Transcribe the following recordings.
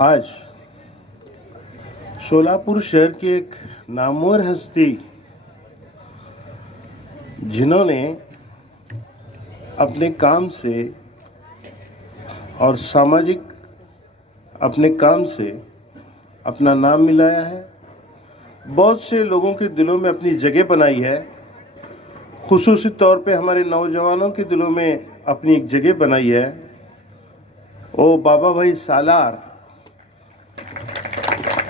आज शोलापुर शहर की एक नामवर हस्ती जिन्होंने अपने काम से और सामाजिक अपने काम से अपना नाम मिलाया है, बहुत से लोगों के दिलों में अपनी जगह बनाई है, खुसूसी तौर पे हमारे नौजवानों के दिलों में अपनी एक जगह बनाई है। ओ बाबा भाई सालार,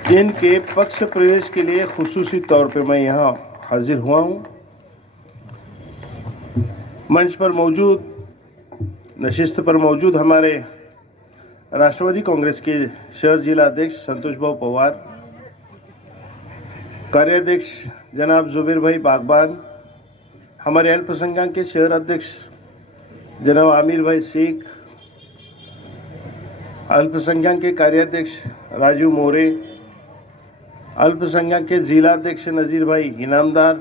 इनके पक्ष प्रवेश के लिए खुसूसी तौर पे मैं यहाँ हाजिर हुआ हूँ। मंच पर मौजूद, नशिस्त पर मौजूद हमारे राष्ट्रवादी कांग्रेस के शहर जिला अध्यक्ष संतोष भाऊ पवार, कार्याध्यक्ष जनाब जुबेर भाई बागबान, हमारे अल्पसंख्यक के शहर अध्यक्ष जनाब आमिर भाई शेख, अल्पसंख्यक के कार्याध्यक्ष राजू मोरे, अल्पसंख्यक के जिला अध्यक्ष नजीर भाई इनामदार,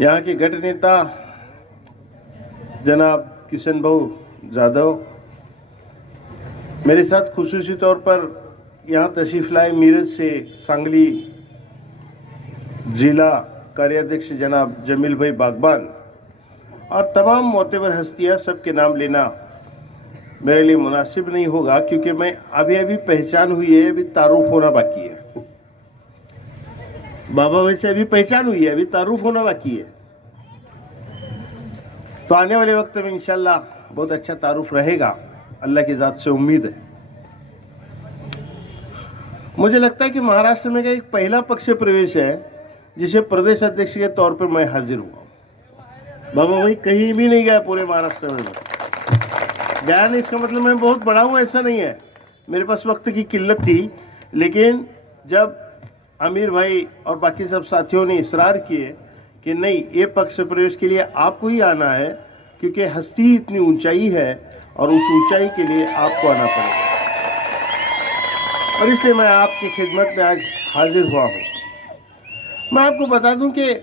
यहाँ के गठ नेता जनाब किशन भाऊ जाधव, मेरे साथ खुसूसी तौर पर यहाँ तशरीफ लाए मीरज से सांगली जिला कार्याध्यक्ष जनाब जमील भाई बागबान और तमाम मोतबर हस्तियाँ, सबके नाम लेना मेरे लिए मुनासिब नहीं होगा क्योंकि मैं अभी पहचान हुई है, अभी तारुफ होना बाकी है। बाबा भाई से अभी पहचान हुई है, अभी तारुफ होना बाकी है। तो आने वाले वक्त में इंशाल्लाह बहुत अच्छा तारुफ रहेगा, अल्लाह की ज़ात से उम्मीद है। मुझे लगता है कि महाराष्ट्र में का एक पहला पक्ष प्रवेश है जिसे प्रदेश अध्यक्ष के तौर पर मैं हाजिर हुआ। बाबा भाई कहीं भी नहीं गया पूरे महाराष्ट्र में, गया नहीं इसका मतलब मैं बहुत बड़ा हूँ ऐसा नहीं है, मेरे पास वक्त की किल्लत थी। लेकिन जब आमिर भाई और बाकी सब साथियों ने इसरार किए कि नहीं, ये पक्ष प्रवेश के लिए आपको ही आना है क्योंकि हस्ती इतनी ऊंचाई है और उस ऊंचाई के लिए आपको आना पड़ेगा, और इसलिए मैं आपकी खिदमत में आज हाजिर हुआ हूँ। मैं आपको बता दूं कि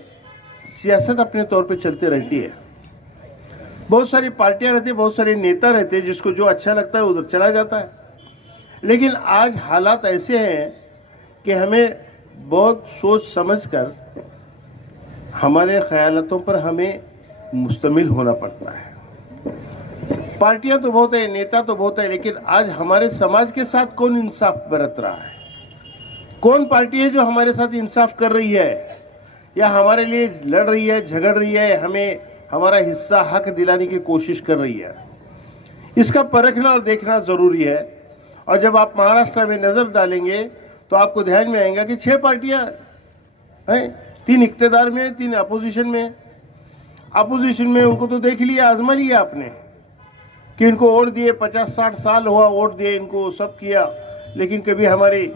सियासत अपने तौर पे चलती रहती है, बहुत सारी पार्टियां रहती है, बहुत सारे नेता रहते हैं, जिसको जो अच्छा लगता है उधर चला जाता है। लेकिन आज हालात ऐसे हैं कि हमें बहुत सोच समझकर हमारे ख्यालातों पर हमें मुश्तमिल होना पड़ता है। पार्टियां तो बहुत है, नेता तो बहुत है, लेकिन आज हमारे समाज के साथ कौन इंसाफ बरत रहा है? कौन पार्टी है जो हमारे साथ इंसाफ कर रही है या हमारे लिए लड़ रही है, झगड़ रही है, हमें हमारा हिस्सा हक दिलाने की कोशिश कर रही है? इसका परखना और देखना जरूरी है। और जब आप महाराष्ट्र में नजर डालेंगे तो आपको ध्यान में आएगा कि 6 पार्टियां हैं, 3 इख्तियार में, 3 अपोजिशन में। अपोजिशन में उनको तो देख लिया, आजमा लिया आपने कि इनको वोट दिए, 50-60 साल हुआ वोट दिए इनको, सब किया, लेकिन कभी हमारी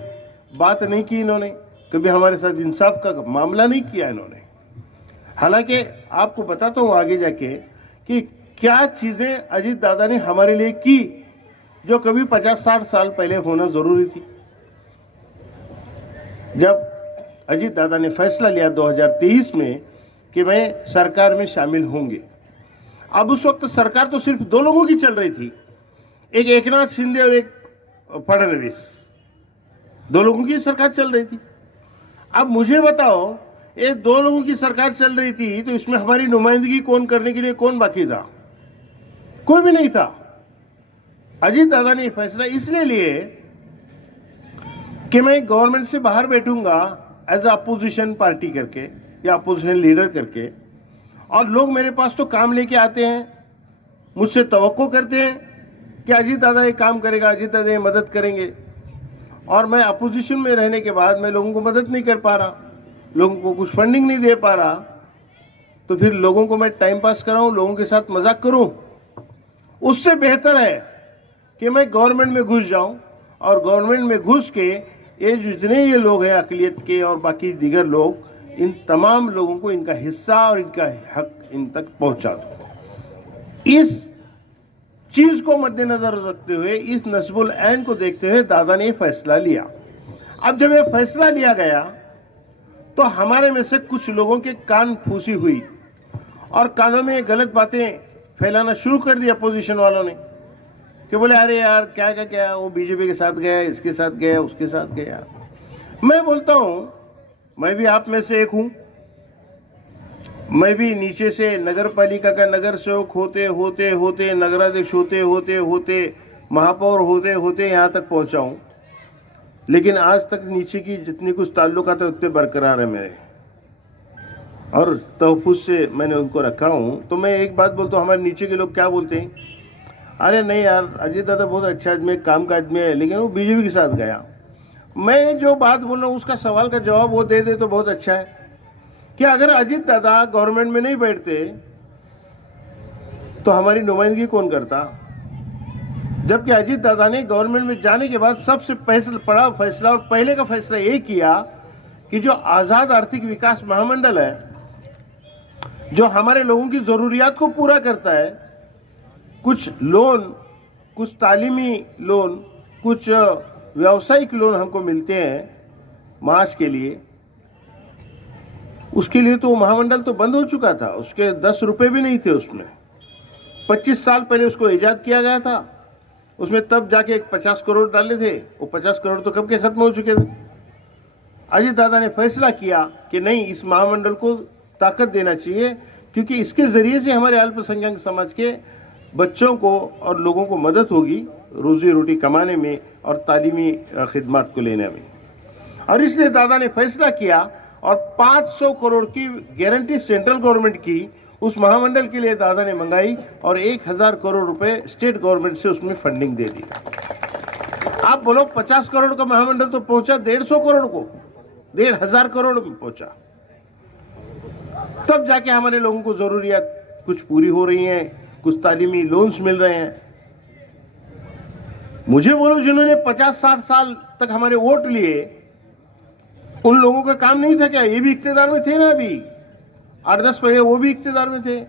बात नहीं की इन्होंने, कभी हमारे साथ इंसाफ का मामला नहीं किया इन्होंने। हालांकि आपको बताता हूँ आगे जाके कि क्या चीजें अजीत दादा ने हमारे लिए की जो कभी 50-60 साल पहले होना जरूरी थी। जब अजीत दादा ने फैसला लिया 2023 में कि मैं सरकार में शामिल होंगे, अब उस वक्त सरकार तो सिर्फ 2 लोगों की चल रही थी, एक एकनाथ शिंदे और एक फडणवीस, 2 लोगों की सरकार चल रही थी। अब मुझे बताओ, ये 2 लोगों की सरकार चल रही थी तो इसमें हमारी नुमाइंदगी कौन करने के लिए कौन बाकी था? कोई भी नहीं था। अजीत दादा ने फैसला इसलिए लिए कि मैं गवर्नमेंट से बाहर बैठूंगा एज अपोजिशन पार्टी करके या अपोजिशन लीडर करके, और लोग मेरे पास तो काम लेके आते हैं, मुझसे तवक्को करते हैं कि अजीत दादा ये काम करेगा, अजीत दादा ये मदद करेंगे, और मैं अपोजिशन में रहने के बाद मैं लोगों को मदद नहीं कर पा रहा, लोगों को कुछ फंडिंग नहीं दे पा रहा, तो फिर लोगों को मैं टाइम पास कराऊं, लोगों के साथ मजाक करूं? उससे बेहतर है कि मैं गवर्नमेंट में घुस जाऊं और गवर्नमेंट में घुस के ये जितने ये लोग हैं अकलियत के और बाकी दीगर लोग, इन तमाम लोगों को इनका हिस्सा और इनका हक इन तक पहुंचा दूं। इस चीज को मद्देनजर रखते हुए, इस नस्बुल ऐन को देखते हुए दादा ने फैसला लिया। अब जब ये फैसला लिया गया तो हमारे में से कुछ लोगों के कान फूसी हुई और कानों में गलत बातें फैलाना शुरू कर दी अपोजिशन वालों ने कि बोले अरे यार क्या क्या क्या, वो बीजेपी के साथ गया, इसके साथ गया, उसके साथ गया। मैं बोलता हूं मैं भी आप में से एक हूं। मैं भी नीचे से नगर पालिका का नगर सेवक होते होते होते, नगराध्यक्ष होते होते होते, महापौर होते होते यहाँ तक पहुंचा हूं, लेकिन आज तक नीचे की जितनी कुछ ताल्लुकात है उतने बरकरार है मेरे, और तहफ़्फ़ुज़ से मैंने उनको रखा हूं। तो मैं एक बात बोलता हूं, हमारे नीचे के लोग क्या बोलते हैं, अरे नहीं यार अजीत दादा बहुत अच्छा आदमी, काम का आदमी है, लेकिन वो बीजेपी के साथ गया। मैं जो बात बोल रहा हूँ उसका सवाल का जवाब वो दे दे तो बहुत अच्छा है कि अगर अजीत दादा गवर्नमेंट में नहीं बैठते तो हमारी नुमाइंदगी कौन करता। जबकि अजीत दादा ने गवर्नमेंट में जाने के बाद सबसे बड़ा फैसला और पहले का फैसला ये किया कि जो आजाद आर्थिक विकास महामंडल है, जो हमारे लोगों की जरूरियात को पूरा करता है, कुछ लोन, कुछ तालीमी लोन, कुछ व्यावसायिक लोन हमको मिलते हैं मास के लिए, उसके लिए तो महामंडल तो बंद हो चुका था, उसके 10 रुपए भी नहीं थे उसमें। 25 साल पहले उसको इजाद किया गया था, उसमें तब जाके 50 करोड़ डाले थे, वो 50 करोड़ तो कब के खत्म हो चुके थे। अजीत दादा ने फैसला किया कि नहीं, इस महामंडल को ताकत देना चाहिए, क्योंकि इसके जरिए से हमारे अल्पसंख्यक समाज के बच्चों को और लोगों को मदद होगी रोजी रोटी कमाने में और तालीमी खिदमत को लेने में। और इसलिए दादा ने फैसला किया और 500 करोड़ की गारंटी सेंट्रल गवर्नमेंट की उस महामंडल के लिए दादा ने मंगाई और 1000 करोड़ रुपए स्टेट गवर्नमेंट से उसमें फंडिंग दे दी। आप बोलो 50 करोड़ का महामंडल तो पहुंचा 150 करोड़ को, 1500 करोड़ में पहुंचा। तब जाके हमारे लोगों को जरूरियात कुछ पूरी हो रही हैं, कुछ तालीमी लोन्स मिल रहे हैं। मुझे बोलो जिन्होंने 50-60 साल तक हमारे वोट लिए, उन लोगों का काम नहीं था क्या? ये भी इख्तियार में थे ना, अभी 8-10 पहले वो भी इख्तियार में थे।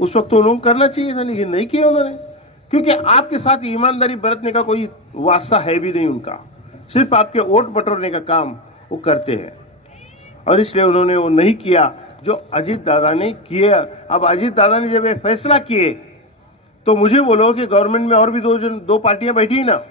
उस वक्त तो लोग करना चाहिए था, लेकिन नहीं किया उन्होंने, क्योंकि आपके साथ ईमानदारी बरतने का कोई वास्ता है भी नहीं उनका, सिर्फ आपके वोट बटोरने का काम वो करते हैं। और इसलिए उन्होंने वो नहीं किया जो अजीत दादा ने किया। अब अजीत दादा ने जब ये फैसला किए तो मुझे बोलो कि गवर्नमेंट में और भी दो पार्टियां बैठी है ना,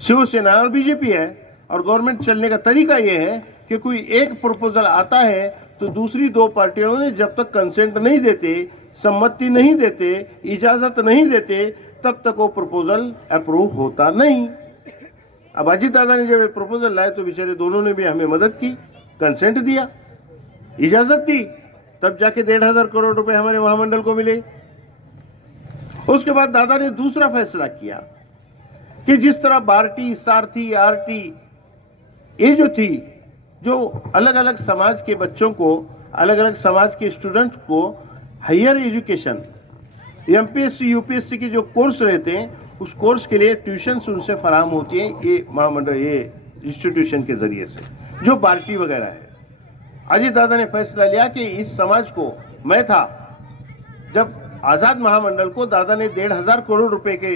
शिवसेना और बीजेपी है, और गवर्नमेंट चलने का तरीका यह है कि कोई एक प्रपोजल आता है तो दूसरी दो पार्टियों ने जब तक कंसेंट नहीं देते, सम्मति नहीं देते, इजाजत नहीं देते, तब तक वो प्रपोजल अप्रूव होता नहीं। अब अजीत दादा ने जब ये प्रपोजल लाए तो बेचारे दोनों ने भी हमें मदद की, कंसेंट दिया, इजाजत दी, तब जाके 1500 करोड़ रुपए हमारे महामंडल को मिले। उसके बाद दादा ने दूसरा फैसला किया कि जिस तरह बार्टी, सारथी, आरटी, ये जो थी, जो अलग अलग समाज के बच्चों को, अलग अलग समाज के स्टूडेंट को हायर एजुकेशन, एमपीएससी, यूपीएससी के जो कोर्स रहते हैं, उस कोर्स के लिए ट्यूशन उनसे फराहम होती है ये महामंडल, ये इंस्टीट्यूशन के जरिए से, जो बार्टी वगैरह है। अजीत दादा ने फैसला लिया कि इस समाज को, मैं था जब आजाद महामंडल को दादा ने 1500 करोड़ रुपए के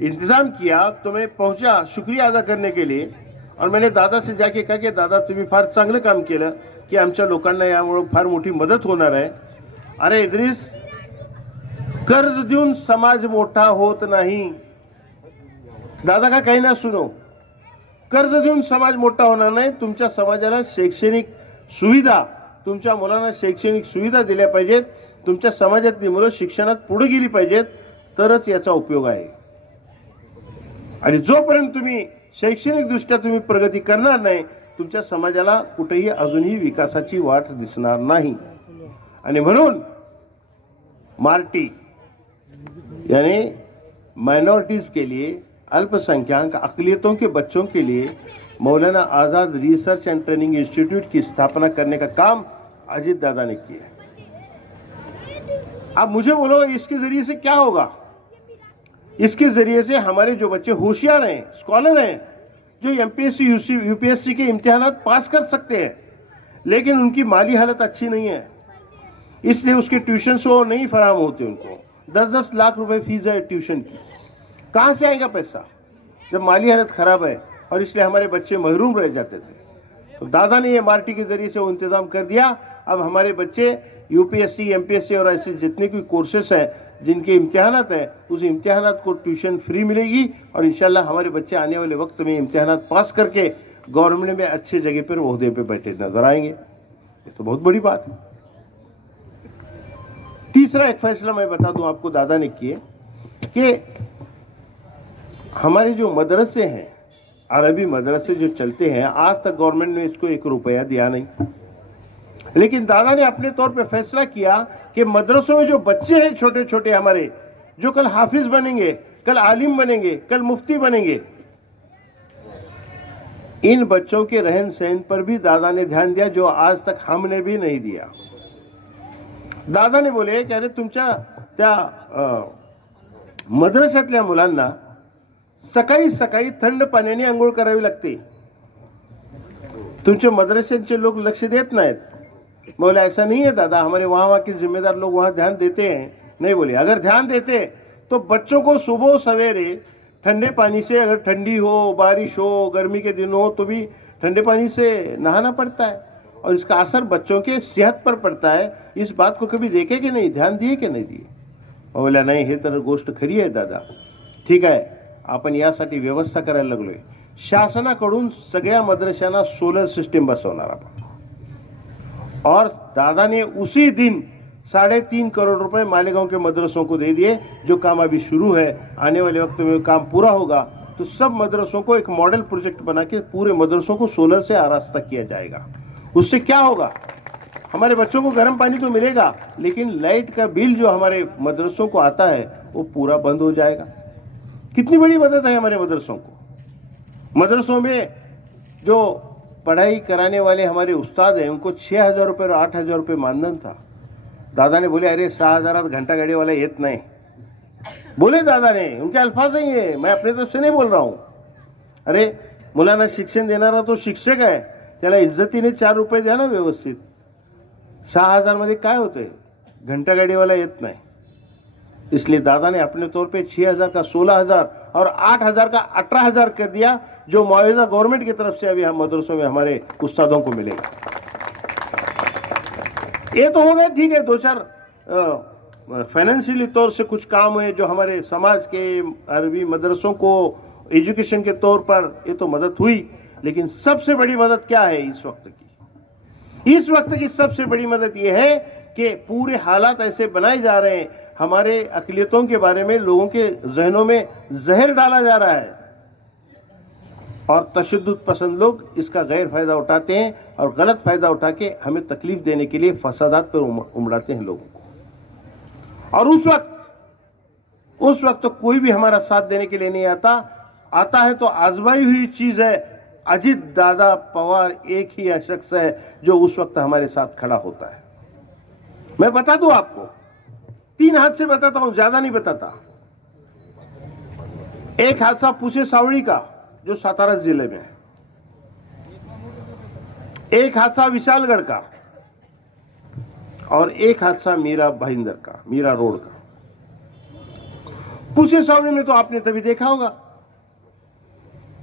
इंतजाम किया, तो मैं पहुंचा शुक्रिया अदा करने के लिए, और मैंने दादा से जाके कहा की दादा तुम्ही फार चांगलं काम केलं की आमच्या लोकांना यामुळे फार मोठी मदत होणार आहे। अरे इद्रिस, कर्ज देऊन समाज मोठा होत नाही, दादा का कहना सुनो, कर्ज देऊन समाज मोठा होणार नाही। तुमच्या समाजाला शैक्षणिक सुविधा, तुमच्या मुलांना शैक्षणिक सुविधा दिल्या पाहिजेत, तुमच्या समाजातली मुलं शिक्षणात पुढे गेली पाहिजेत, तरच याचा उपयोग आहे। आणि जोपर्यंत तुम्ही शैक्षणिक दृष्ट्या तुम्ही प्रगती करणार नाही, तुमच्या समाजाला कुठेही अजूनही विकासाची वाट दिसणार नाही। आणि म्हणून मार्टी यानी माइनॉरिटीज के लिए, अल्पसंख्यक अकलियतों के बच्चों के लिए Maulana Azad research and training institute की स्थापना करने का काम अजीत दादा ने किया। अब मुझे बोलो इसके जरिए से क्या होगा? इसके जरिए से हमारे जो बच्चे होशियार हैं, स्कॉलर हैं, जो एमपीएससी, यूपीएससी के इम्तिहानात पास कर सकते हैं, लेकिन उनकी माली हालत अच्छी नहीं है, इसलिए उसके ट्यूशन वो नहीं फराहम होते। उनको 10-10 लाख रुपए फीस है ट्यूशन की, कहाँ से आएगा पैसा जब माली हालत खराब है? और इसलिए हमारे बच्चे महरूम रह जाते थे। तो दादा ने ये मार्टी के जरिए से वो इंतजाम कर दिया। अब हमारे बच्चे यूपीएससी, एमपीएससी और ऐसे जितने कोई कोर्सेस हैं जिनके इम्तिहानात हैं, उस इम्तिहानात को ट्यूशन फ्री मिलेगी और इंशाल्लाह हमारे बच्चे आने वाले वक्त में इम्तिहानात पास करके गवर्नमेंट में अच्छे जगह पर ओहदे पे बैठे नजर आएंगे। ये तो बहुत बड़ी बात है। तीसरा एक फैसला मैं बता दूं आपको दादा ने किए कि हमारे जो मदरसे हैं, अरबी मदरसे जो चलते हैं, आज तक गवर्नमेंट ने इसको 1 रुपया दिया नहीं, लेकिन दादा ने अपने तौर पे फैसला किया कि मदरसों में जो बच्चे हैं छोटे छोटे हमारे, जो कल हाफिज बनेंगे, कल आलिम बनेंगे, कल मुफ्ती बनेंगे, इन बच्चों के रहन सहन पर भी दादा ने ध्यान दिया, जो आज तक हमने भी नहीं दिया। दादा ने बोले की अरे तुमच्या त्या मद्रसातल्या मुलांना सकाळी सकाळी थंड पाण्याने आंघोळ करावी लागते, तुमचे मदरसेचे लोग लक्ष देत नाहीत। बोले ऐसा नहीं है दादा, हमारे वहाँ के जिम्मेदार लोग वहाँ ध्यान देते हैं। नहीं बोले अगर ध्यान देते तो बच्चों को सुबह सवेरे ठंडे पानी से, अगर ठंडी हो, बारिश हो, गर्मी के दिन हो तो भी ठंडे पानी से नहाना पड़ता है और इसका असर बच्चों के सेहत पर पड़ता है। इस बात को कभी देखे कि नहीं, ध्यान दिए कि नाही दिए? बोला नाही, हे तर गोष्ट खरी आहे दादा, ठीक आहे, आपण यासाठी व्यवस्था करायला लागलोय। शासनाकडून सगळ्या मदरशांना सोलर सिस्टम बसवणार आपण। और दादा ने उसी दिन 3.5 करोड़ रुपए मालेगांव के मदरसों को दे दिए, जो काम अभी शुरू है। आने वाले वक्त में काम पूरा होगा तो सब मदरसों को एक मॉडल प्रोजेक्ट बना के पूरे मदरसों को सोलर से आरास्ता किया जाएगा। उससे क्या होगा, हमारे बच्चों को गर्म पानी तो मिलेगा, लेकिन लाइट का बिल जो हमारे मदरसों को आता है वो पूरा बंद हो जाएगा। कितनी बड़ी मदद है हमारे मदरसों को। मदरसों में जो पढ़ाई कराने वाले हमारे उस्ताद हैं, उनको 6,000 रुपये और 8,000 रुपये मानधन था। दादा ने बोले अरे 6,000 घंटा गाड़ी वाला येत नहीं, बोले दादा ने, उनके अल्फाज ही है, मैं अपने तरफ से नहीं बोल रहा हूँ। अरे मुलांना शिक्षण देणारा तो शिक्षक आहे, त्याला इज्जतीने 4 रुपये द्या ना व्यवस्थित। 6,000 मध्ये काय होतंय, घंटा गाड़ी वाला येत नहीं। इसलिए दादा ने अपने तौर पे 6,000 का 16,000 और 8,000 का 18,000 कर दिया, जो मुआवजा गवर्नमेंट की तरफ से अभी हम मदरसों में हमारे उस्तादों को मिलेगा। ये तो हो गया, ठीक है, 2-4 फाइनेंशियली तौर से कुछ काम है जो हमारे समाज के अरबी मदरसों को एजुकेशन के तौर पर ये तो मदद हुई, लेकिन सबसे बड़ी मदद क्या है इस वक्त की? इस वक्त की सबसे बड़ी मदद ये है कि पूरे हालात ऐसे बनाए जा रहे हैं, हमारे अक़लियतों के बारे में लोगों के जहनों में जहर डाला जा रहा है और तशद्दुद पसंद लोग इसका गैर फायदा उठाते हैं और गलत फायदा उठा के हमें तकलीफ देने के लिए फसादात पर उमड़ाते हैं लोगों को। और उस वक्त तो कोई भी हमारा साथ देने के लिए नहीं आता है तो आजमाई हुई चीज है। अजित दादा पवार एक ही शख्स है जो उस वक्त हमारे साथ खड़ा होता है। मैं बता दूं आपको, 3 हाथ से बताता हूं, ज्यादा नहीं बताता। एक हादसा पूसे सावड़ी का जो सातारा जिले में है, एक हादसा विशालगढ़ का और एक हादसा मीरा भाईंदर का, मीरा रोड का। पूसे सावड़ी में तो आपने तभी देखा होगा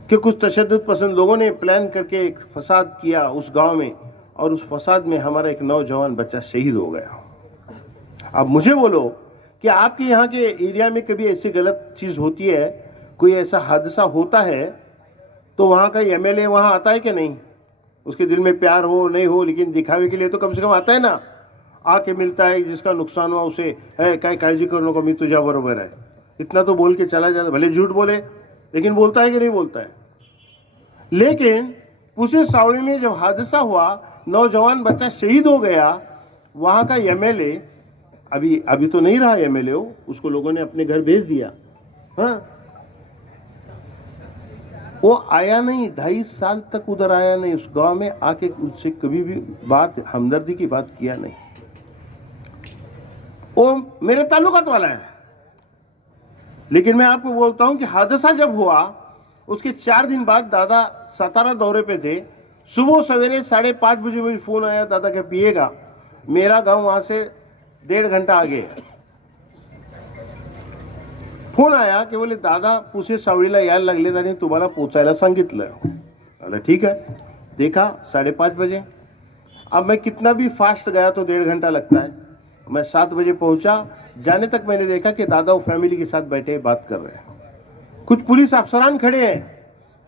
कि कुछ तशद्दुद पसंद लोगों ने प्लान करके एक फसाद किया उस गांव में और उस फसाद में हमारा एक नौजवान बच्चा शहीद हो गया। अब मुझे बोलो कि आपके यहाँ के एरिया में कभी ऐसी गलत चीज होती है, कोई ऐसा हादसा होता है तो वहाँ का एमएलए वहाँ आता है कि नहीं? उसके दिल में प्यार हो नहीं हो, लेकिन दिखावे के लिए तो कम से कम आता है ना, आके मिलता है, जिसका नुकसान हुआ उसे है काय काळजी करू नको, मी तुझ्या बरोबर है, इतना तो बोल के चला जाता। भले झूठ बोले लेकिन बोलता है कि नहीं बोलता है। लेकिन पूसे सावड़ी में जब हादसा हुआ, नौजवान बच्चा शहीद हो गया, वहाँ का एमएलए अभी तो नहीं रहा एमएलए, उसको लोगों ने अपने घर भेज दिया। हाँ, वो आया नहीं, 2.5 साल तक उधर आया नहीं, उस गांव में आके उससे कभी भी बात, हमदर्दी की बात किया नहीं। वो मेरे ताल्लुकात वाला है, लेकिन मैं आपको बोलता हूं कि हादसा जब हुआ उसके 4 दिन बाद दादा सातारा दौरे पे थे। सुबह सवेरे 5:30 बजे मुझे फोन आया, दादा क्या पिएगा? मेरा गांव वहां से 1.5 घंटा आगे है। फोन आया की बोले दादा पुसे सावळीला यायला लागलेत आणि तुम्हाला पोचायला सांगितलं। ठीक है, देखा 5:30 बजे अब मैं कितना भी फास्ट गया तो 1.5 घंटा लगता है। मैं 7 बजे पहुंचा, जाने तक मैंने देखा कि दादा वो फैमिली के साथ बैठे बात कर रहे हैं। कुछ पुलिस अफसरान खड़े हैं।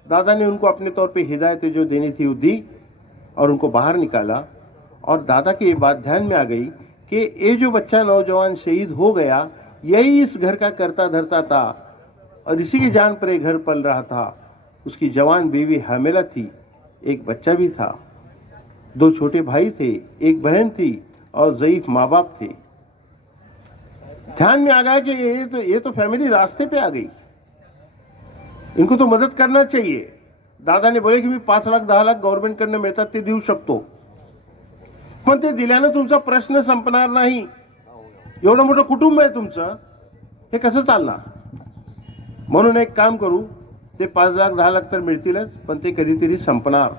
दादा ने उनको अपने तौर पे हिदायतें जो देनी थी वो दी और उनको बाहर निकाला। और दादा की ये बात ध्यान में आ गई कि ये जो बच्चा नौजवान शहीद हो गया, यही इस घर का करता धरता था और इसी की जान पर ये घर पल रहा था। उसकी जवान बीवी हामिला थी, एक बच्चा भी था, 2 छोटे भाई थे, एक बहन थी और ज़ईफ माँ बाप थे। ध्यान में आ गया कि ये तो फैमिली रास्ते पे आ गई, इनको तो मदत करना चाहिए। दादा ने बोले की मी 5 लाख 10 लाख गव्हर्नमेंटकडनं मिळतात ते देऊ शकतो, पण ते दिल्यानं तुमचा प्रश्न संपणार नाही। एवढं मोठं कुटुंब आहे तुमचं, हे कसं चालणार? म्हणून एक काम करू, ते 5 लाख 10 लाख तर मिळतीलच, पण ते कधीतरी संपणार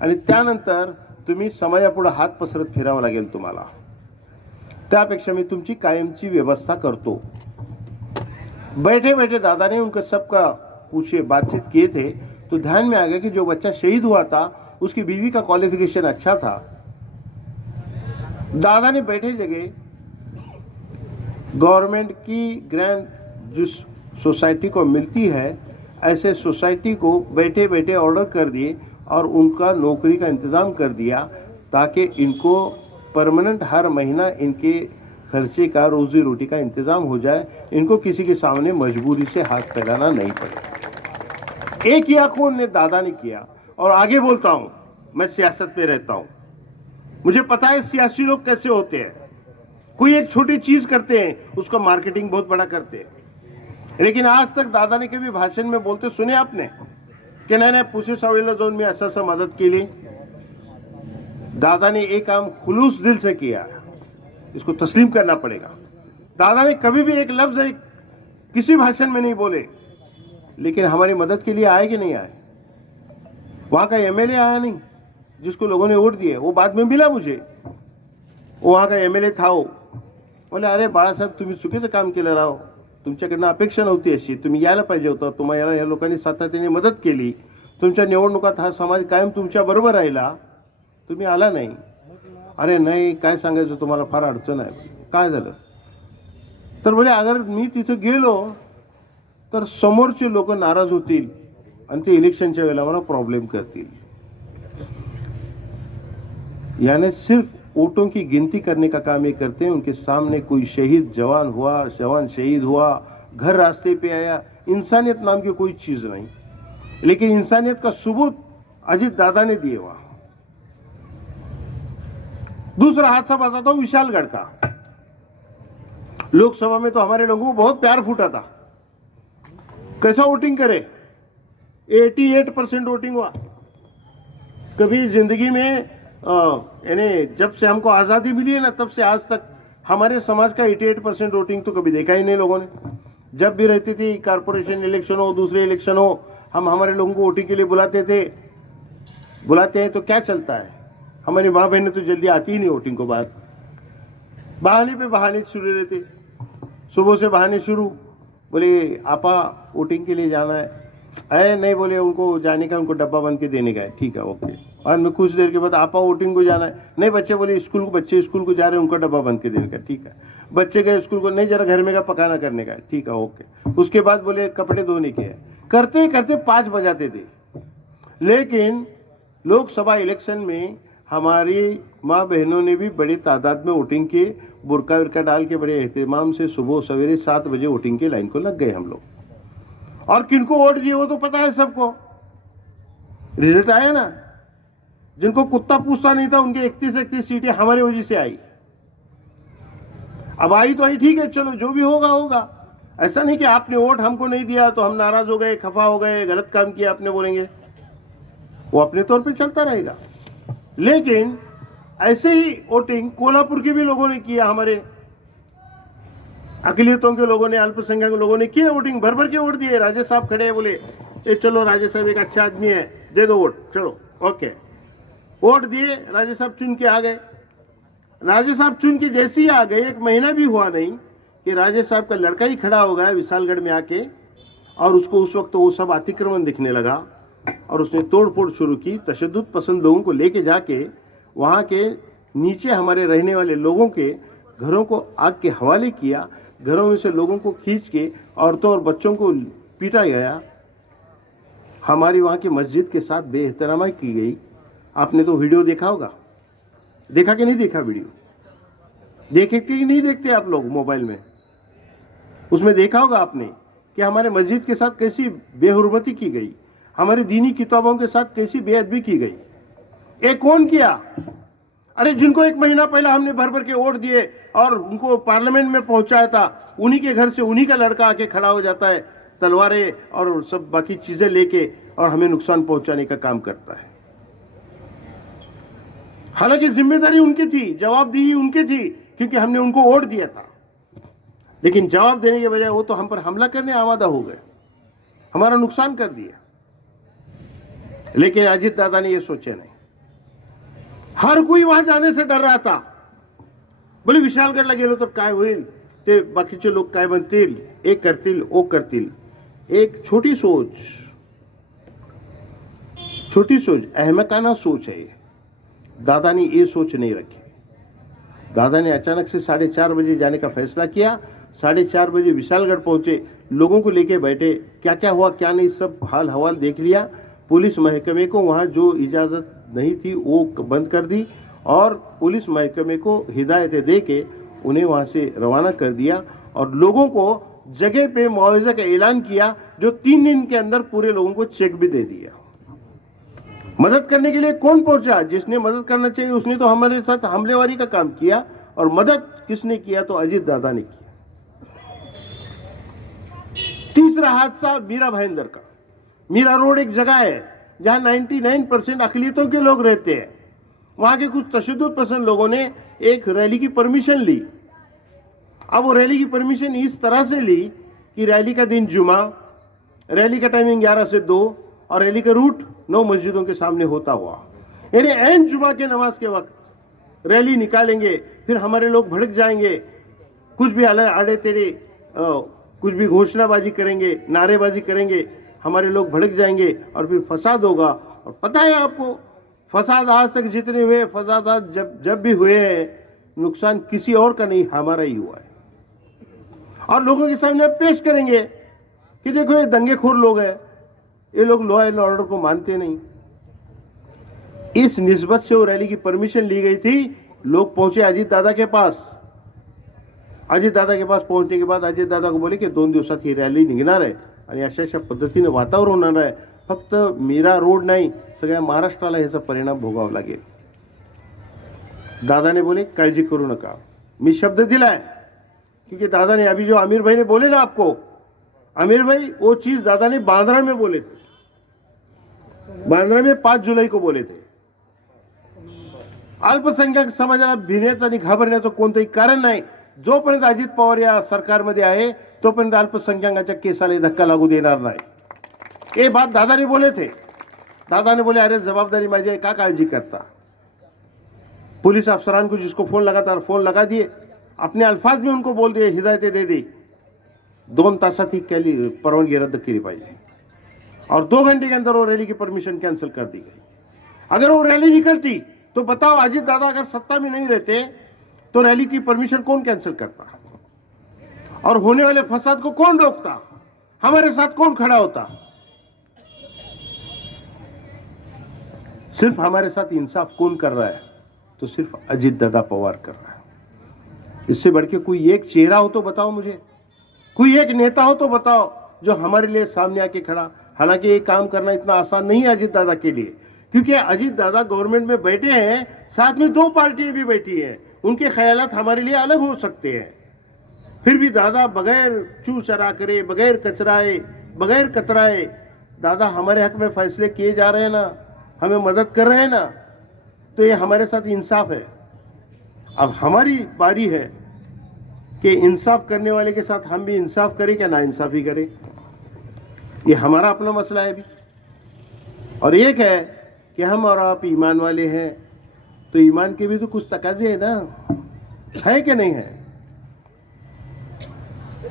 आणि त्यानंतर तुम्ही समाजापुढे हात पसरत फिरावं लागेल तुम्हाला। त्यापेक्षा मी तुमची कायमची व्यवस्था करतो। बैठे बैठे दादा ने उनका सबका पूछे बातचीत किए थे तो ध्यान में आ गया कि जो बच्चा शहीद हुआ था उसकी बीवी का क्वालिफिकेशन अच्छा था। दादा ने बैठे जगह गवर्नमेंट की ग्रांट जिस सोसाइटी को मिलती है ऐसे सोसाइटी को बैठे बैठे ऑर्डर कर दिए और उनका नौकरी का इंतज़ाम कर दिया ताकि इनको परमानेंट हर महीना इनके खर्चे का रोजी रोटी का इंतज़ाम हो जाए, इनको किसी के सामने मजबूरी से हाथ फैलाना नहीं पड़े। एक किया कौन ने? दादा ने किया। और आगे बोलता हूँ, मैं सियासत पे रहता हूँ, मुझे पता है सियासी लोग कैसे होते हैं। कोई एक छोटी चीज करते हैं उसका मार्केटिंग बहुत बड़ा करते हैं। लेकिन आज तक दादा ने कभी भाषण में बोलते सुने आपने की नाही पुसे सावळीला जाऊन मी असं मदत केली? दादा ने एक काम खुलूस दिल से किया, इसको तस्लीम करना पड़ेगा। दादा ने कभी भी एक लफ्ज किसी भाषण में नहीं बोले, लेकिन हमारी मदद के लिए आए कि नहीं आए? वहां का एमएलए आया नहीं जिसको लोगों ने वोट दिए, वो बाद में मिला मुझे, वहां का एमएलए था। वो बोले अरे बाळासाहेब तुम्ही चुकीचं काम केलं राव, तुमच्याकडनं अपेक्षा नव्हती अशी, तुम्ही यायला पाहिजे होतं, तुम्हाला या लोकांनी सातत्याने मदत केली, तुमच्या निवडणुकात हा समाज कायम तुमच्या बरोबर राहिला, तुम्ही आला नाही। अरे नाही काय सांगायचं तुम्हाला, फार अडचण आहे। काय झालं? तर बोले अगर मी तिथे गेलो तर समोरचे लोक नाराज होतील आणि ते इलेक्शनच्या वेळेला मला प्रॉब्लेम करतील। यानी सिर्फ वोटों की गिनती करने का काम ये करते हैं। उनके सामने कोई शहीद जवान हुआ, जवान शहीद हुआ, घर रास्ते पे आया, इंसानियत नाम की कोई चीज नहीं, लेकिन इंसानियत का सबूत अजीत दादा ने दिए वहां। दूसरा हादसा बताता हूं विशालगढ़ का। लोकसभा में तो हमारे लोगों को बहुत प्यार फूटा था, कैसा वोटिंग करे, 88% वोटिंग हुआ। कभी जिंदगी में यानी जब से हमको आज़ादी मिली है ना तब से आज तक हमारे समाज का 88% वोटिंग तो कभी देखा ही नहीं लोगों ने। जब भी रहती थी कारपोरेशन इलेक्शन हो, दूसरे इलेक्शन हो, हम हमारे लोगों को वोटिंग के लिए बुलाते हैं तो क्या चलता है, हमारी माँ बहनें तो जल्दी आती ही नहीं वोटिंग को। बाद बहाने पे बहाने शुरू रहते, सुबह से बहाने शुरू, बोले आपा वोटिंग के लिए जाना है, अरे नहीं बोले उनको जाने का, उनको डब्बा बन के देने का है, ठीक है ओके। और मैं कुछ देर के बाद आपा वोटिंग को जाना है, नहीं बच्चे बोले बच्चे स्कूल को जा रहे हैं, उनको डब्बा बन के देने का, ठीक है। बच्चे गए स्कूल को, नहीं जरा घर में का पकाना करने का, ठीक है ओके। उसके बाद बोले कपड़े धोने के, करते करते 5 बजाते थे। लेकिन लोकसभा इलेक्शन में हमारी माँ बहनों ने भी बड़ी तादाद में वोटिंग की, बुरका विरका डाल के बड़े एहतमाम से सुबह सवेरे 7 बजे वोटिंग की लाइन को लग गए हम लोग। और किनको वोट दिए वो तो पता है सबको, रिजल्ट आया ना। जिनको कुत्ता पूछता नहीं था उनके 31 सीटें हमारी वजह से आई। अब आई तो आई, ठीक है चलो जो भी होगा होगा। ऐसा नहीं कि आपने वोट हमको नहीं दिया तो हम नाराज हो गए, खफा हो गए, गलत काम किया आपने बोलेंगे, वो अपने तौर पे चलता रहेगा। लेकिन ऐसे ही वोटिंग कोल्हापुर के भी लोगों ने किया, हमारे अकलियतों के लोगों ने, अल्पसंख्यक लोगों ने किया वोटिंग, भर भर के वोट दिए। राजे साहब खड़े हैं, बोले ए चलो राजे साहब एक अच्छा आदमी है, दे दो वोट, चलो ओके। वोट दिए, राजे साहब चुन के आ गए। राजे साहब चुन के जैसे ही आ गए, 1 महीना भी हुआ नहीं कि राजे साहब का लड़का ही खड़ा हो गया विशालगढ़ में आके, और उसको उस वक्त वो सब अतिक्रमण दिखने लगा और उसने तोड़ फोड़ शुरू की। तशद्दुद पसंद लोगों को लेके जाके वहाँ के नीचे हमारे रहने वाले लोगों के घरों को आग के हवाले किया, घरों में से लोगों को खींच के औरतों और बच्चों को पीटा गया, हमारी वहाँ की मस्जिद के साथ बेएहतरामी की गई। आपने तो वीडियो देखा होगा, देखा कि नहीं देखा? वीडियो देखे कि नहीं देखते आप लोग मोबाइल में? उसमें देखा होगा आपने कि हमारे मस्जिद के साथ कैसी बेहुरमती की गई, हमारी दीनी किताबों के साथ कैसी बेअदबी की गई। ये कौन किया? अरे जिनको 1 महीना पहले हमने भर भर के वोट दिए और उनको पार्लियामेंट में पहुंचाया था, उन्हीं के घर से उन्हीं का लड़का आके खड़ा हो जाता है तलवारें और सब बाकी चीजें लेके और हमें नुकसान पहुंचाने का काम करता है। हालांकि जिम्मेदारी उनकी थी, जवाबदेही उनकी थी, क्योंकि हमने उनको वोट दिया था, लेकिन जवाब देने के बजाय वो तो हम पर हमला करने आमादा हो गए, हमारा नुकसान कर दिया। लेकिन अजित दादा ने ये सोचे नहीं। हर कोई वहां जाने से डर रहा था। बोले विशालगडला गेलो तर काय होईल, ते बाकीचे लोक काय म्हणतील, हे करतील वो करतील। एक छोटी सोच अहमकाना सोच है। दादा ने ये सोच नहीं रखी। दादा ने अचानक से 4:30 बजे जाने का फैसला किया। 4:30 बजे विशालगढ़ पहुंचे, लोगों को लेके बैठे, क्या क्या हुआ क्या नहीं सब हाल हवाल देख लिया। पुलिस महकमे को वहां जो इजाजत नहीं थी वो बंद कर दी और पुलिस महकमे को हिदायतें दे के उन्हें वहां से रवाना कर दिया और लोगों को जगह पे मुआवजा का ऐलान किया, जो 3 दिन के अंदर पूरे लोगों को चेक भी दे दिया। मदद करने के लिए कौन पहुंचा? जिसने मदद करना चाहिए उसने तो हमारे साथ हमलेवारी का काम किया। और मदद किसने किया? तो अजित दादा ने किया। तीसरा हादसा मीरा भाईंदर का। मीरा रोड एक जगह है जहां 99% अकलियतों के लोग रहते हैं। वहां के कुछ तशद्दुद पसंद लोगों ने एक रैली की परमिशन ली। अब वो रैली की परमिशन इस तरह से ली कि रैली का दिन जुमा, रैली का टाइमिंग 11 से 2 और रैली का रूट 9 मस्जिदों के सामने होता हुआ, यानी ऐन जुमा के नमाज के वक्त रैली निकालेंगे। फिर हमारे लोग भड़क जाएंगे, कुछ भी आड़े तेरे कुछ भी घोषणाबाजी करेंगे, नारेबाजी करेंगे, हमारे लोग भड़क जाएंगे और फिर फसाद होगा। और पता है आपको, फसाद आज तक जितने हुए फसाद जब भी हुए हैं, नुकसान किसी और का नहीं, हमारा ही हुआ है। और लोगों के सामने पेश करेंगे कि देखो ये दंगेखोर लोग हैं, ये लोग लॉ एंड ऑर्डर को मानते नहीं। इस निस्बत से वो रैली की परमिशन ली गई थी। लोग पहुंचे अजित दादा के पास। अजित दादा के पास पहुंचने के बाद अजित दादा को बोले की 2 दिवसात ही रॅली निघणार आहे आणि अशा पद्धतीने वातावरण होणार आहे। फक्त मीरा रोड नहीं, सगळ्या महाराष्ट्राला याचा परिणाम भोगावा लागेल। दादा ने बोले काळजी करू नका, मी शब्द दिलाय। क्योंकि दादा ने अभी जो आमिर भाई ने बोले ना आपको, आमिर भाई वो चीज दादा ने बांद्रा में बोले थे। बांद्रा में 5 जुलाई को बोले थे। अल्पसंख्याक समाजाला भिण्याचं आणि घाबरण्याचं कोणतंही कारण नाही। जोपर्यंत अजित पवार या सरकारमध्ये आहे तोपर्यंत अल्पसंख्याकांच्या केसाला धक्का लागू देणार नाही। ये बात दादा ने बोले थे। दादा ने बोले अरे जवाबदारी माझी आहे, का काळजी करता। पुलिस अफसरान को जिसको फोन लगातार फोन लगा दिए, अपने अल्फाज में उनको बोल दिए, हिदायतें दे दी 2 तासात ही परवानगी रद्द केली पाहिजे और 2 घंटे के अंदर वो रैली की परमिशन कैंसिल कर दी गई। अगर वो रैली निकलती तो बताओ, अजित दादा अगर सत्ता में नहीं रहते तो रैली की परमिशन कौन कैंसिल करता और होने वाले फसाद को कौन रोकता, हमारे साथ कौन खड़ा होता। सिर्फ हमारे साथ इंसाफ कौन कर रहा है? तो सिर्फ अजित दादा पवार कर रहा है। इससे बढ़ के कोई एक चेहरा हो तो बताओ मुझे, कोई एक नेता हो तो बताओ जो हमारे लिए सामने आके खड़ा। हालांकि ये काम करना इतना आसान नहीं है अजित दादा के लिए, क्योंकि अजित दादा गवर्नमेंट में बैठे हैं, साथ में 2 पार्टियां भी बैठी हैं, उनके ख्यालात हमारे लिए अलग हो सकते हैं। फिर भी दादा बगैर चू चरा करे, बगैर कचराए, बगैर कतराए दादा हमारे हक में फैसले किए जा रहे हैं ना, हमें मदद कर रहे हैं ना, तो ये हमारे साथ इंसाफ है। अब हमारी बारी है कि इंसाफ करने वाले के साथ हम भी इंसाफ करें क्या ना इंसाफी करें। ये हमारा अपना मसला है भी। और एक है कि हम और आप ईमान वाले हैं, तो ईमान के भी तो कुछ तकाजे हैं ना, है कि नहीं है।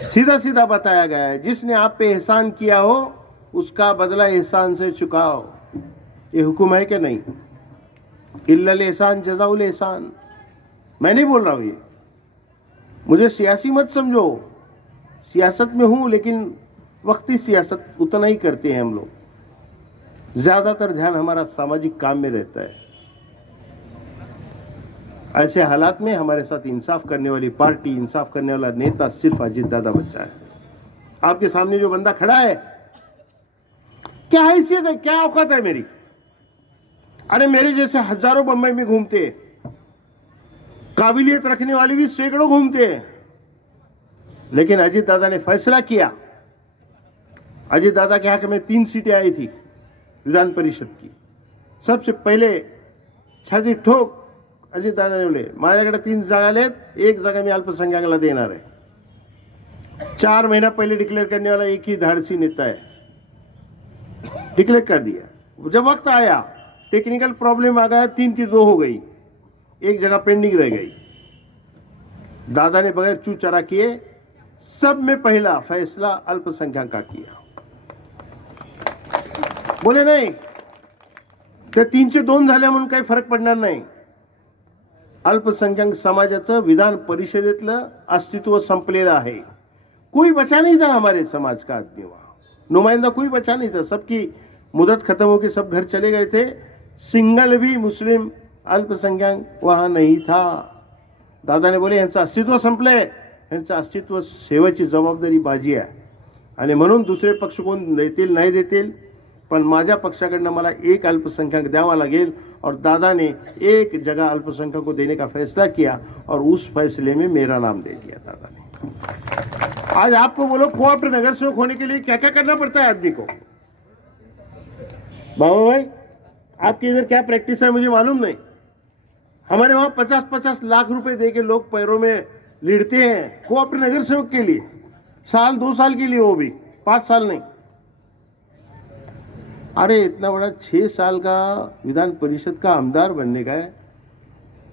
सीधा सीधा बताया गया है, जिसने आप पे एहसान किया हो उसका बदला एहसान से चुकाओ। ये हुक्म है कि नहीं? इल्लल एहसान जज़ाउल एहसान। मैं नहीं बोल रहा हूं ये, मुझे सियासी मत समझो, सियासत में हूं लेकिन वक्ती सियासत उतना ही करते हैं हम लोग, ज्यादातर ध्यान हमारा सामाजिक काम में रहता है। ऐसे हालात में हमारे साथ इंसाफ करने वाली पार्टी, इंसाफ करने वाला नेता सिर्फ अजीत दादा बच्चा है। आपके सामने जो बंदा खड़ा है, क्या हैसियत है, क्या औकात है मेरी? अरे मेरे जैसे हजारों बंबई में घूमते, काबिलियत रखने वाले भी सैकड़ों घूमते हैं, लेकिन अजीत दादा ने फैसला किया। अजीत दादा के हक में 3 सीटें आई थी विधान परिषद की। सबसे पहले छाती ठोक अजीत दादा ने बोले माझ्याकडे 3 जागा लेत, 1 जागा मी अल्पसंख्याकाला देणार है। 4 महीना पहले डिक्लेयर करने वाला एक ही धाड़सी नेता है, डिक्लेयर कर दिया। जब वक्त आया, टेक्निकल प्रॉब्लम आ गया, 3 की 2 हो गई, 1 जगह पेंडिंग रह गई। दादा ने बगैर चू चरा किए सब में पहला फैसला अल्पसंख्यक का किया। बोले नाही ते 3चे 2 झाले म्हणून काही फरक पडणार नाही। अल्पसंख्याक समाजाचं विधान परिषदेतलं अस्तित्व संपलेलं आहे। कोई बचा नहीं था हमारे समाज का आदमी, वहां नुमाइंदा कोई बचा नहीं था, सबकी मुदत खत्म होकर सब घर चले गए थे। सिंगल भी मुस्लिम अल्पसंख्याक वहां नहीं था। दादा ने बोले यांचं अस्तित्व संपलंय, यांचं अस्तित्व सेवेची जबाबदारी माझी आहे आणि म्हणून दुसरे पक्ष कोण देतील नाही देतील, पण माझ्या पक्षाकडनं मला 1 अल्पसंख्यक द्यावा लागेल। और दादा ने 1 जगह अल्पसंख्यक को देने का फैसला किया और उस फैसले में मेरा नाम दे दिया दादा ने। आज आपको बोलो कोऑप्ट नगर सेवक होने के लिए क्या क्या करना पड़ता है आदमी को। बाबा भाई आपकी इधर क्या प्रैक्टिस है मुझे मालूम नहीं। हमारे वहां 50-50 लाख रुपए देके लोग पैरों में लिड़ते हैं कोऑप्ट नगर सेवक के लिए, साल 2 साल के लिए, वो भी 5 साल नहीं। अरे इतना बड़ा 6 साल का विधान परिषद का आमदार बनने का है,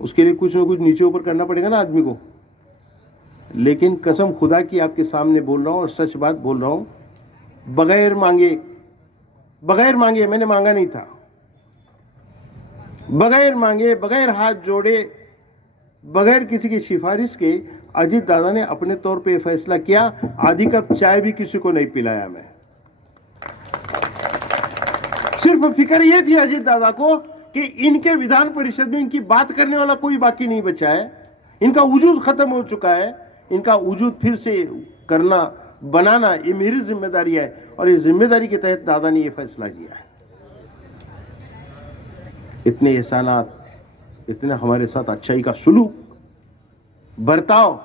उसके लिए कुछ ना कुछ नीचे ऊपर करना पड़ेगा ना आदमी को। लेकिन कसम खुदा की आपके सामने बोल रहा हूं और सच बात बोल रहा हूं, बगैर मांगे, मैंने मांगा नहीं था, बगैर मांगे, बगैर हाथ जोड़े, बगैर किसी की सिफारिश के अजीत दादा ने अपने तौर पे फैसला किया। आधी कप चाय भी किसी को नहीं पिलाया मैं। सिर्फ फिक्र यह थी अजीत दादा को कि इनके विधान परिषद में इनकी बात करने वाला कोई बाकी नहीं बचा है, इनका वजूद खत्म हो चुका है, इनका वजूद फिर से करना, बनाना ये मेरी जिम्मेदारी है। और इस जिम्मेदारी के तहत दादा ने यह फैसला किया है। इतने एहसानात, इतने हमारे साथ अच्छाई का सुलूक, बर्ताव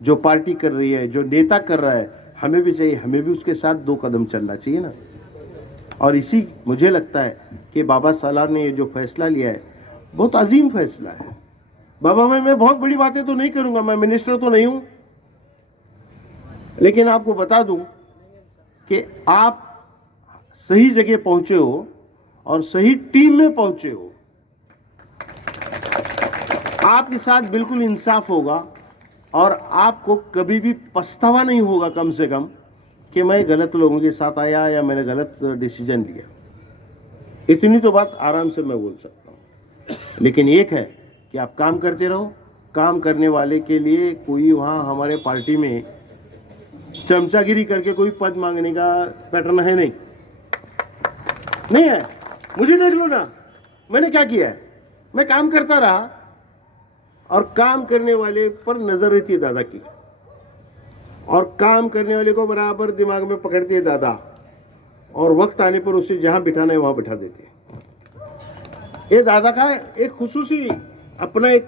जो पार्टी कर रही है, जो नेता कर रहा है, हमें भी चाहिए, हमें भी उसके साथ 2 कदम चलना चाहिए ना। और इसी मुझे लगता है कि बाबा सालार ने ये जो फैसला लिया है बहुत अजीम फैसला है। बाबा भाई मैं बहुत बड़ी बातें तो नहीं करूंगा, मैं मिनिस्टर तो नहीं हूं, लेकिन आपको बता दूं कि आप सही जगह पहुंचे हो और सही टीम में पहुंचे हो। आपके साथ बिल्कुल इंसाफ होगा और आपको कभी भी पछतावा नहीं होगा कम से कम कि मैं गलत लोगों के साथ आया या मैंने गलत डिसीजन लिया। इतनी तो बात आराम से मैं बोल सकता हूं। लेकिन एक है कि आप काम करते रहो। काम करने वाले के लिए कोई वहां हमारे पार्टी में चमचागिरी करके कोई पद मांगने का पैटर्न है नहीं है। मुझे देख लो ना, मैंने क्या किया है, मैं काम करता रहा और काम करने वाले पर नजर रहती है दादा की, और काम करने वाले को बराबर दिमाग में पकड़ते हैं दादा, और वक्त आने पर उसे जहां बिठाना है वहां बिठा देते हैं। ये दादा का एक खुसूसी अपना एक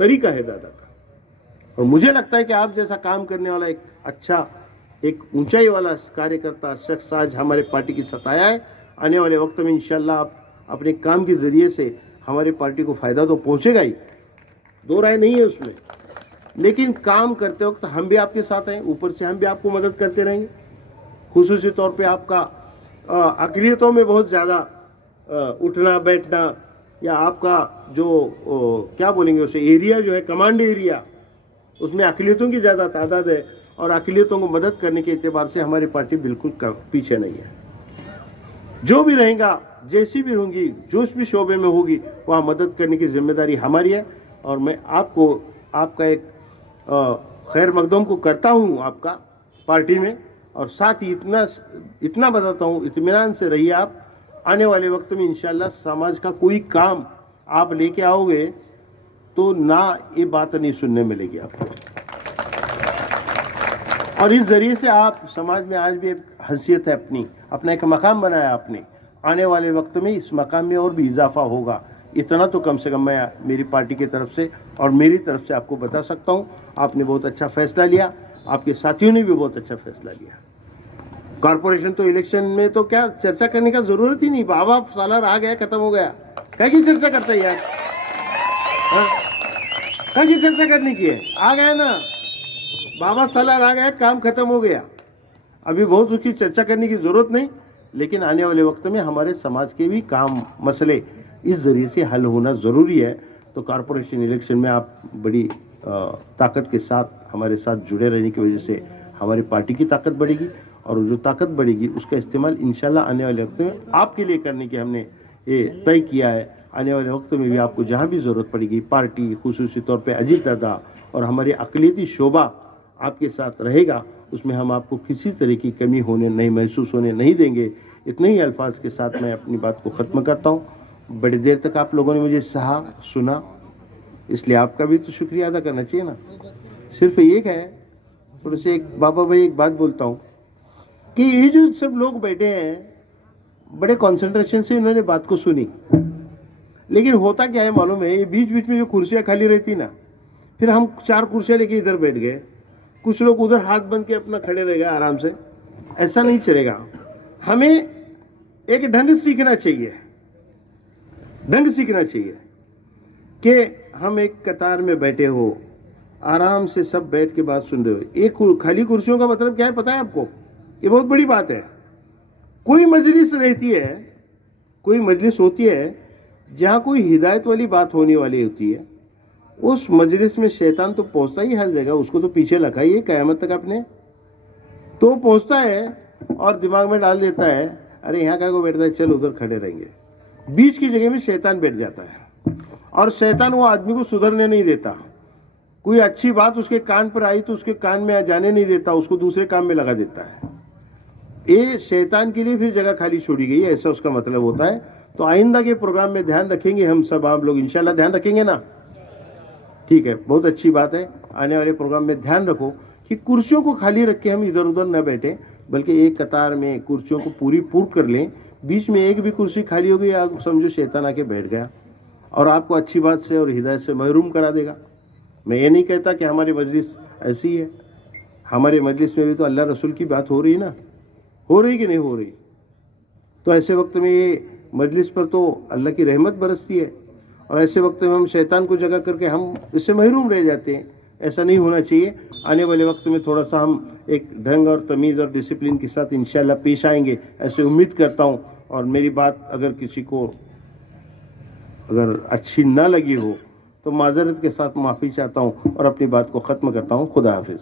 तरीका है दादा का। और मुझे लगता है कि आप जैसा काम करने वाला एक अच्छा, एक ऊंचाई वाला कार्यकर्ता शख्स आज हमारे पार्टी की साथ आया है। आने वाले वक्त में इंशाल्लाह आप अपने काम के जरिए से हमारी पार्टी को फायदा तो पहुंचेगा ही, 2 राय नहीं है उसमें। लेकिन काम करते वक्त हम भी आपके साथ हैं, ऊपर से हम भी आपको मदद करते रहेंगे। खुसूसी तौर पे आपका अक़लियतों में बहुत ज़्यादा उठना बैठना, या आपका जो क्या बोलेंगे उसे एरिया जो है, कमांड एरिया, उसमें अक़लियतों की ज़्यादा तादाद है और अक़लियतों को मदद करने के एतबार से हमारी पार्टी बिल्कुल पीछे नहीं है। जो भी रहेगा, जैसी भी होंगी, जो भी शोबे में होगी, वहाँ मदद करने की जिम्मेदारी हमारी है। और मैं आपको आपका एक खैर मकदम को करता हूँ आपका पार्टी में, और साथ ही इतना बताता हूँ, इत्मीनान से रहिए आप। आने वाले वक्त में इंशाल्लाह समाज का कोई काम आप लेके आओगे तो ना ये बात नहीं सुनने मिलेगी आपको। और इस जरिए से आप समाज में आज भी एक हैसियत है, अपना एक मकाम बनाया आपने। आने वाले वक्त में इस मकाम में और भी इजाफा होगा, इतना तो कम से कम मैं मेरी पार्टी की तरफ से और मेरी तरफ से आपको बता सकता हूँ। आपने बहुत अच्छा फैसला लिया, आपके साथियों ने भी बहुत अच्छा फैसला लिया। कॉर्पोरेशन तो इलेक्शन में तो क्या चर्चा करने का जरूरत ही नहीं, बाबा सालार आ गया, खत्म हो गया, क्या की चर्चा करता है यार, क्या की चर्चा करने की है, आ गया ना, बाबा सालार आ गया, काम खत्म हो गया। अभी बहुत उसकी चर्चा करने की जरूरत नहीं, लेकिन आने वाले वक्त में हमारे समाज के भी काम मसले इस जरिए से हल होना ज़रूरी है। तो कॉर्पोरेशन इलेक्शन में आप बड़ी ताकत के साथ हमारे साथ जुड़े रहने की वजह से हमारी पार्टी की ताकत बढ़ेगी, और जो ताकत बढ़ेगी उसका इस्तेमाल इंशाल्लाह आने वाले वक्त में आपके लिए करने की हमने ये तय किया है। आने वाले वक्त में भी आपको जहाँ भी ज़रूरत पड़ेगी, पार्टी खुसूसी तौर पर अजीत दादा और हमारे अक़लियती शोबा आपके साथ रहेगा, उसमें हम आपको किसी तरह की कमी होने नहीं महसूस होने नहीं देंगे। इतने ही अल्फाज के साथ मैं अपनी बात को ख़त्म करता हूँ। बड़ी देर तक आप लोगों ने मुझे सहा सुना, इसलिए आपका भी तो शुक्रिया अदा करना चाहिए ना। सिर्फ एक है, थोड़े से एक बाबा भाई एक बात बोलता हूँ कि ये जो सब लोग बैठे हैं बड़े कंसंट्रेशन से इन्होंने बात को सुनी, लेकिन होता क्या है मालूम है, ये बीच बीच में जो कुर्सियाँ खाली रहती ना, फिर हम 4 कुर्सियाँ लेके इधर बैठ गए, कुछ लोग उधर हाथ बन के अपना खड़े रह गए आराम से। ऐसा नहीं चलेगा, हमें एक ढंग सीखना चाहिए, ढंग सीखना चाहिए कि हम एक कतार में बैठे हो, आराम से सब बैठ के बात सुन रहे हो। एक खाली कुर्सियों का मतलब क्या है पता है आपको? ये बहुत बड़ी बात है। कोई मजलिस रहती है, कोई मजलिस होती है जहाँ कोई हिदायत वाली बात होने वाली होती है, उस मजलिस में शैतान तो पहुंचता ही हर जगह, उसको तो पीछे लगा ही है क़यामत तक अपने, तो पहुंचता है और दिमाग में डाल देता है अरे यहाँ का को बैठता है, चल उधर खड़े रहेंगे। बीच की जगह में शैतान बैठ जाता है, और शैतान वो आदमी को सुधरने नहीं देता। कोई अच्छी बात उसके कान पर आई तो उसके कान में जाने नहीं देता, उसको दूसरे काम में लगा देता है। ये शैतान के लिए फिर जगह खाली छोड़ी गई है, ऐसा उसका मतलब होता है। तो आइंदा के प्रोग्राम में ध्यान रखेंगे हम सब, आप लोग इंशाल्लाह ध्यान रखेंगे ना? ठीक है, बहुत अच्छी बात है। आने वाले प्रोग्राम में ध्यान रखो कि कुर्सियों को खाली रख के हम इधर उधर न बैठे, बल्कि एक कतार में कुर्सियों को पूर्ण कर लें। बीच में एक भी कुर्सी खाली हो गई, आप समझो शैतान आके बैठ गया और आपको अच्छी बात से और हिदायत से महरूम करा देगा। मैं ये नहीं कहता कि हमारी मजलिस ऐसी है, हमारे मजलिस में भी तो अल्लाह रसूल की बात हो रही ना, हो रही कि नहीं हो रही? तो ऐसे वक्त में ये मजलिस पर तो अल्लाह की रहमत बरसती है, और ऐसे वक्त में हम शैतान को जगह करके हम इससे महरूम रह जाते हैं। ऐसा नहीं होना चाहिए। आने वाले वक्त में थोड़ा सा हम एक ढंग और तमीज़ और डिसिप्लिन के साथ इंशाल्लाह पेश आएंगे, ऐसे उम्मीद करता हूँ। और मेरी बात अगर किसी को अगर अच्छी ना लगी हो तो माजरत के साथ माफ़ी चाहता हूँ और अपनी बात को ख़त्म करता हूँ। खुदा हाफिज़।